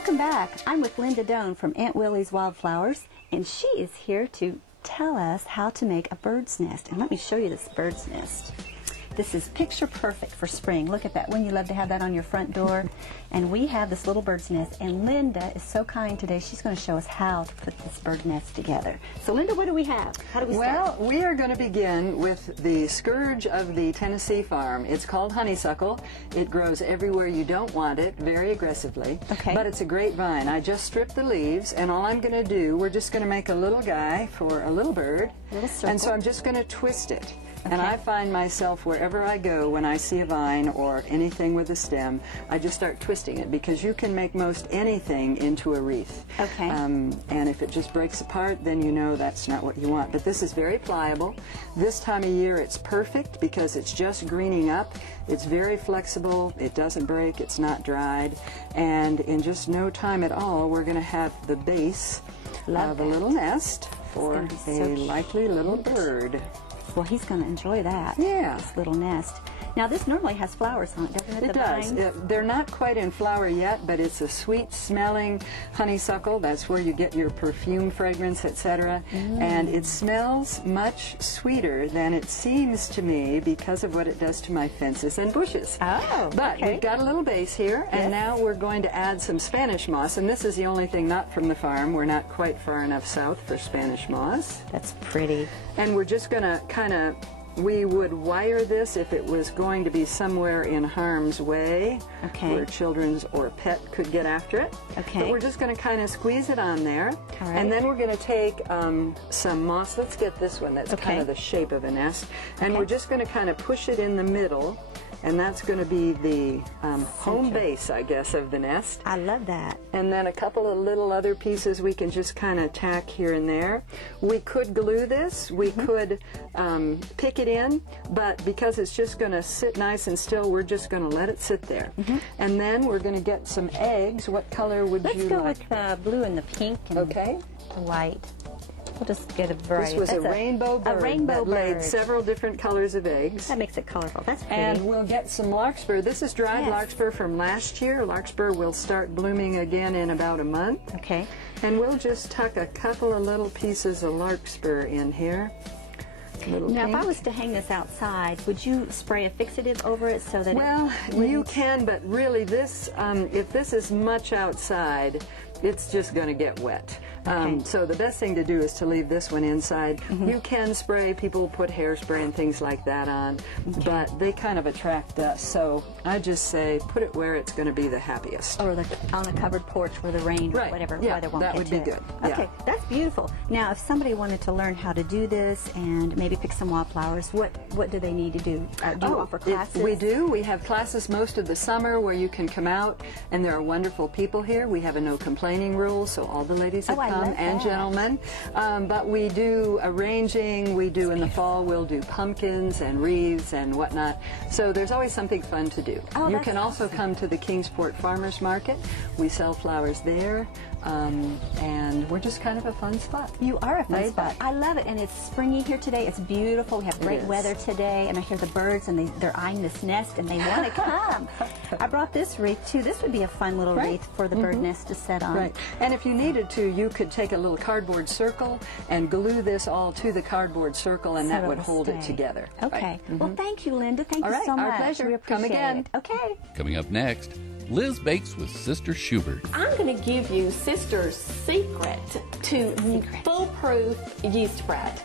Welcome back. I'm with Linda Doan from Aunt Willie's Wildflowers, and she is here to tell us how to make a bird's nest. And let me show you this bird's nest. This is picture perfect for spring. Look at that. Wouldn't you love to have that on your front door? And we have this little bird's nest, and Linda is so kind today. She's going to show us how to put this bird nest together. So Linda, what do we have? How do we start? Well, we are going to begin with the scourge of the Tennessee farm. It's called honeysuckle. It grows everywhere you don't want it, very aggressively. Okay. But it's a great vine. I just stripped the leaves, and all I'm going to do, we're just going to make a little guy for a little bird. A little circle. And so I'm just going to twist it. Okay. And I find myself wherever I go when I see a vine or anything with a stem, I just start twisting it, because you can make most anything into a wreath. Okay. And if it just breaks apart, then you know that's not what you want. But this is very pliable. This time of year it's perfect because it's just greening up. It's very flexible. It doesn't break. It's not dried. And in just no time at all, we're going to have the base of a little nest for a likely little bird. Well, he's going to enjoy that. Yeah. This little nest. Now, this normally has flowers on it, doesn't it? It does. They're not quite in flower yet, but it's a sweet-smelling honeysuckle. That's where you get your perfume fragrance, etc. And it smells much sweeter than it seems to me because of what it does to my fences and bushes. Oh, But we've got a little base here, and now we're going to add some Spanish moss, and this is the only thing not from the farm. We're not quite far enough south for Spanish moss. That's pretty. And we're just going to kind of, we would wire this if it was going to be somewhere in harm's way, where children or pet could get after it. But we're just going to kind of squeeze it on there. And then we're going to take some moss. Let's get this one that's kind of the shape of a nest. And we're just going to kind of push it in the middle. And that's going to be the home base, I guess, of the nest. I love that. And then a couple of little other pieces we can just kind of tack here and there. We could glue this. We could pick it in, but because it's just going to sit nice and still, we're just going to let it sit there. And then we're going to get some eggs. What color would you like? Let's go with the blue and the pink and the white. We'll just get a variety. This was a rainbow bird that laid several different colors of eggs. That makes it colorful. That's pretty. And we'll get some larkspur. This is dried larkspur from last year. Larkspur will start blooming again in about a month. Okay. And we'll just tuck a couple of little pieces of larkspur in here. Now, if I was to hang this outside, would you spray a fixative over it so that you can, but really this, if this is much outside, it's just going to get wet. So the best thing to do is to leave this one inside. You can spray, people put hairspray and things like that on, but they kind of attract dust. So I just say put it where it's going to be the happiest. Or like on a covered porch where the rain or whatever weather won't get to it. That would be good. Okay, that's beautiful. Now, if somebody wanted to learn how to do this and maybe pick some wildflowers, what do they need to do? Do you offer classes? We do. We have classes most of the summer where you can come out, and there are wonderful people here. We have a no complaining rule, so all the ladies that come and gentlemen. But we do arranging. We do in the fall. We'll do pumpkins and wreaths and whatnot. So there's always something fun to do. You can also come to the Kingsport Farmers Market. We sell flowers there. And we're just kind of a fun spot. You are a fun spot. I love it, and it's springy here today. It's beautiful. We have great weather today, and I hear the birds, and they're eyeing this nest, and they want to come. I brought this wreath, too. This would be a fun little wreath for the bird nest to set on. And if you needed to, you could take a little cardboard circle and glue this all to the cardboard circle, and that would hold it together. Okay. Well, thank you, Linda. Thank you so much. Our pleasure. We appreciate Come again. it. Okay. Coming up next, Liz bakes with Sister Schubert. I'm going to give you Sister's secret to foolproof yeast bread.